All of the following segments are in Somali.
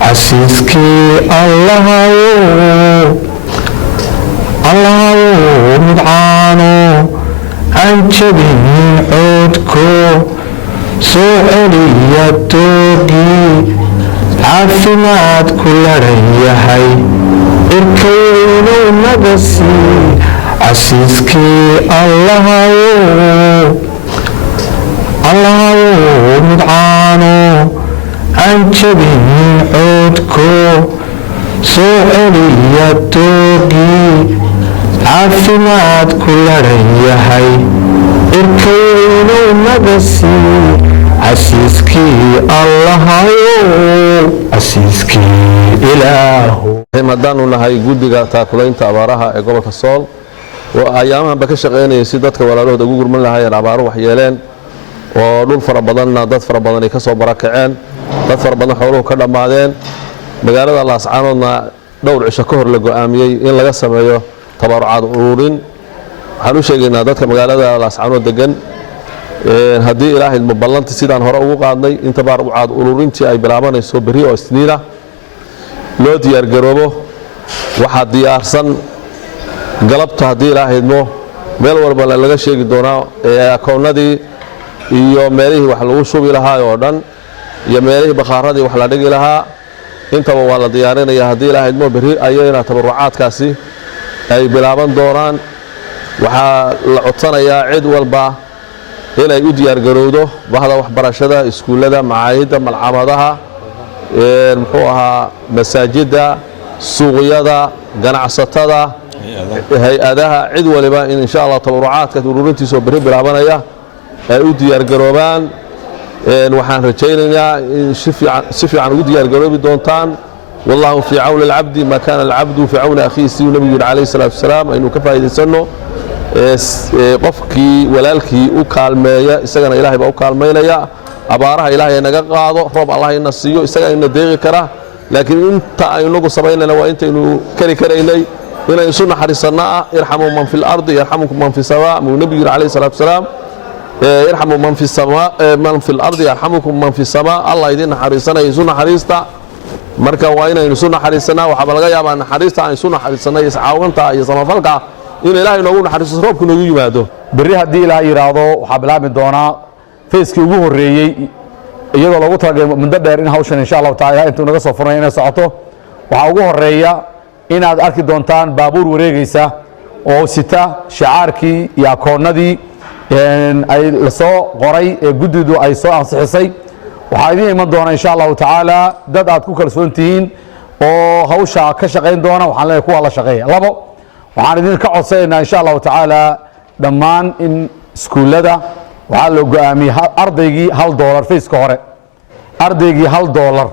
عسيسكي الله مدعانو أنشبي عودكو سؤالي توقي عافمات كل ريحي إركينو نبسي عسيسكي الله مدعانو أنشبي عودكو سؤالي توقي عافمات كل ريحي إركينو نبسي عسيسكي الله عسيسكي إله مدانو نهاي غودغا تاكلينتا abaaraha ee gobolka Sool oo ayaamahan ba ka shaqeynayay si dadka walaalahooda ugu gurman lahaayeen abaaro wax yeeleen oo dhul fara badan dad fara badan ay ka soo barakaceen dad fara badan xooluhu ka dhamaadeen magaalada Laascaanoodna dhowr cisho ka hor la go'aamiyay in laga sameeyo tabarucaad ururin waxaan u sheegaynaa dadka magaalada Laascaanood degan haddii ilaahay ballanti sidaan hore ugu qaadnay in tabarucaad ururintii ay bilaabanayso bari oo isniina loo diyaar garoobo waxa diyaarsan galabta haddii ilaahay meel walba laga sheegi doonaa akoonnadii iyo meelihii wax lagu shubi lahaa oo dhan iyo meelihii bakaaradii wax la dhigi lahaa intaba waa la diyaarinayaa haddii ilaahay bari ayayna tabarucaadkaasi ay bilaaban doonaan waxaa la codsanayaa cid walba inay u diyaar garowdo bahda waxbarashada iskuulada macaahidda malcamadaha muxuu ahaa masaajida suuqyada ganacsatada hay-adaha cid waliba in insha Allah tabarucaadka ururintiisa bari bilaabanaya ay u diyaar garoobaan waxaan rajaynayaa in si fiican ugu diyaar garoobi doontaan والله في عون العبد ما كان العبد في عون أخيه سيد النبي عليه الصلاة والسلام إنه كفى يدسنه qofkii walaalkii u kaalmeeya isagana ilaahay baa u kaalmeynaya abaaraha ilaahay naga qaado roob Allah ina siiyo isaga ina deeqi kara laakiin inta aynu sameeynaa waa inta inuu kari karaynay inay isu naxariisanaa irhamu man fil ardi yarhamukum man fis samaa mu nabiga alayhi salatu wasalaam irhamu man fis samaa man fil ardi yarhamukum man fis samaa Allah idin naxariisanay isu naxariista marka waa inaynu isu naxariisanaa waxa laga yaabaa naxariista aan isu naxariisanay iscaawinta iyo samafalka in ilaahay noogu naxariisto roobku noogu yimaado bari hadii ilaahay yiraahdo waxa bilaabi doona feeskii ugu horeeyay iyadoo lagu talagalay muddo dheer in hawshan insha Allah taala intuu naga soo furnay inay socoto waxa ugu horeeya inaad arki doontaan baabuur wareegaysa oo sita shicaarkii iyo akoonnadii ay la soo qoray ee gudidu ay soo ansixisay waxa idin iman doona insha Allah taala dad aad ku kalsoon tihiin oo hawsha ka shaqeyn doona waxaan leeyahay kuwa la shaqeeya labo waxaan idin ka codsanaynaa insha Allah taala dhammaan in iskuulada waxa loo go'aamiyay ardaygii $1 feeska hore ardaygii $1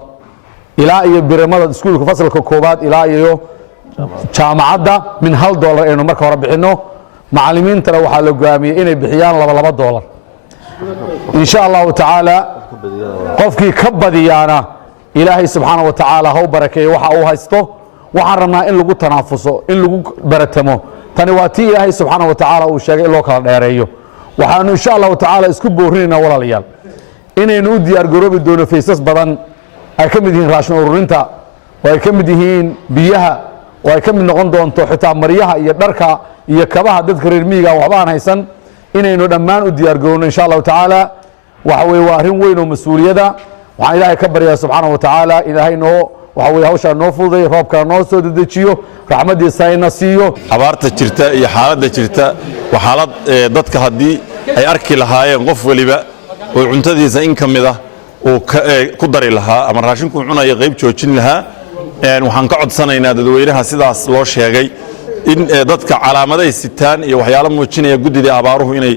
ilaa iyo biramada iskuulka fasalka koobaad ilaa iyo jaamacadda min $1 aynu marka hore bixino macallimiintana waxa loo go'aamiyay inay bixiyaan $2 insha Allah taala qofkii ka badiyana ilaahay subhanahu wa ta'ala ha u barakeeyo waxa uu haysto waxaan rabnaa in lagu tanaafuso in lagu baratamo tani waa tii ilaahay subhanahu wa ta'ala uu sheegay loo kala dheereeyo waxaanu insha Allah ta'ala isku boorinaynaa walaalayaal inaynu u diyaar garoobi doono feesas badan ay ka mid yihiin raashin ururinta oo ay ka mid yihiin biyaha oo ay ka mid noqon doonto xitaa maryaha iyo dharka iyo kabaha dadka reer miyiga waxba aan haysan inaynu dhammaan u diyaar garoono insha Allah ta'ala waxa weey waa arrin weyn oo mas'uuliyada waxaan ilaahay ka baryaa subhanahu wa ta'ala ilaahay noo waxa weey hawsha noo fududay roobka noo soo dedejiyo raxmadiisa ayna siiyo abaarta jirta iyo xaaladda jirta waa xaalad dadka haddii ay arki lahaayeen qof waliba oo cuntadiisa in kamida oo ku dari lahaa ama raashinku cunaya qayb joojin lahaa waxaan ka codsanaynaa dadweynaha sidaas loo sheegay in dadka calaamaday sitaan iyo waxyaalo muujinaya gudida abaaruhu inay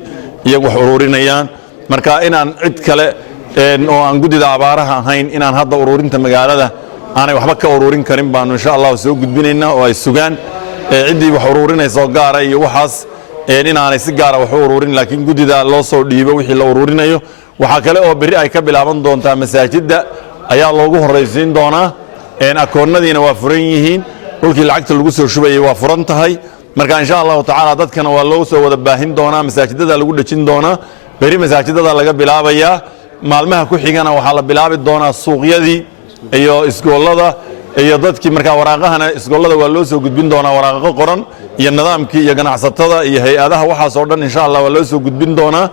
iyagu wax ururinayaan marka inaan cid kale oo aan gudida abaaraha ahayn inaan hadda ururinta magaalada aanay waxba ka ururin karin baan insha Allah soo gudbinaynaa oo ay sugaan cidii wax ururinayso gaar iyo waxaas inaanay si gaar ah wax ururin laakiin gudida loo soo dhiibo wixii la ururinayo waxa kale oo bari ay ka bilaaban doontaa masaajidda ayaa loogu horeysiin doonaa akoonnadiina waa furan yihiin dhulkii lacagta lagu soo shubayay waa furan tahay marka insha Allah ta'ala dadkana waa loo soo wada baahin doonaa masaajidada lagu dhajin doonaa bari masaajidada laga bilaabayaa maalmaha ku xigana waxa la bilaabi doonaa suuqyadii iyo iskoolada iyo dadkii markaa waraaqahana iskoolada waa loo soo gudbin doonaa waraaqo qoran iyo nidaamkii iyo ganacsatada iyo hay-adaha waxaas oo dhan insha Allah waa loo soo gudbin doonaa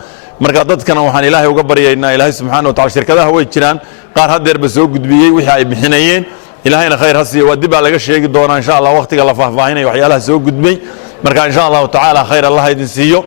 marka dadkana waxaan ilaahay uga baryaynaa ilaahay subxaanahu wa ta'ala shirkadaha way jiraan qaar haddeerba soo gudbiyey wixii ay bixinayeen ilaahayna khayr ha siiyo waa dib baa laga sheegi doonaa insha Allah waqtiga la faahfaahinayo waxyaalaha soo gudbay marka insha Allah ta'ala khayr Allah idin siiyo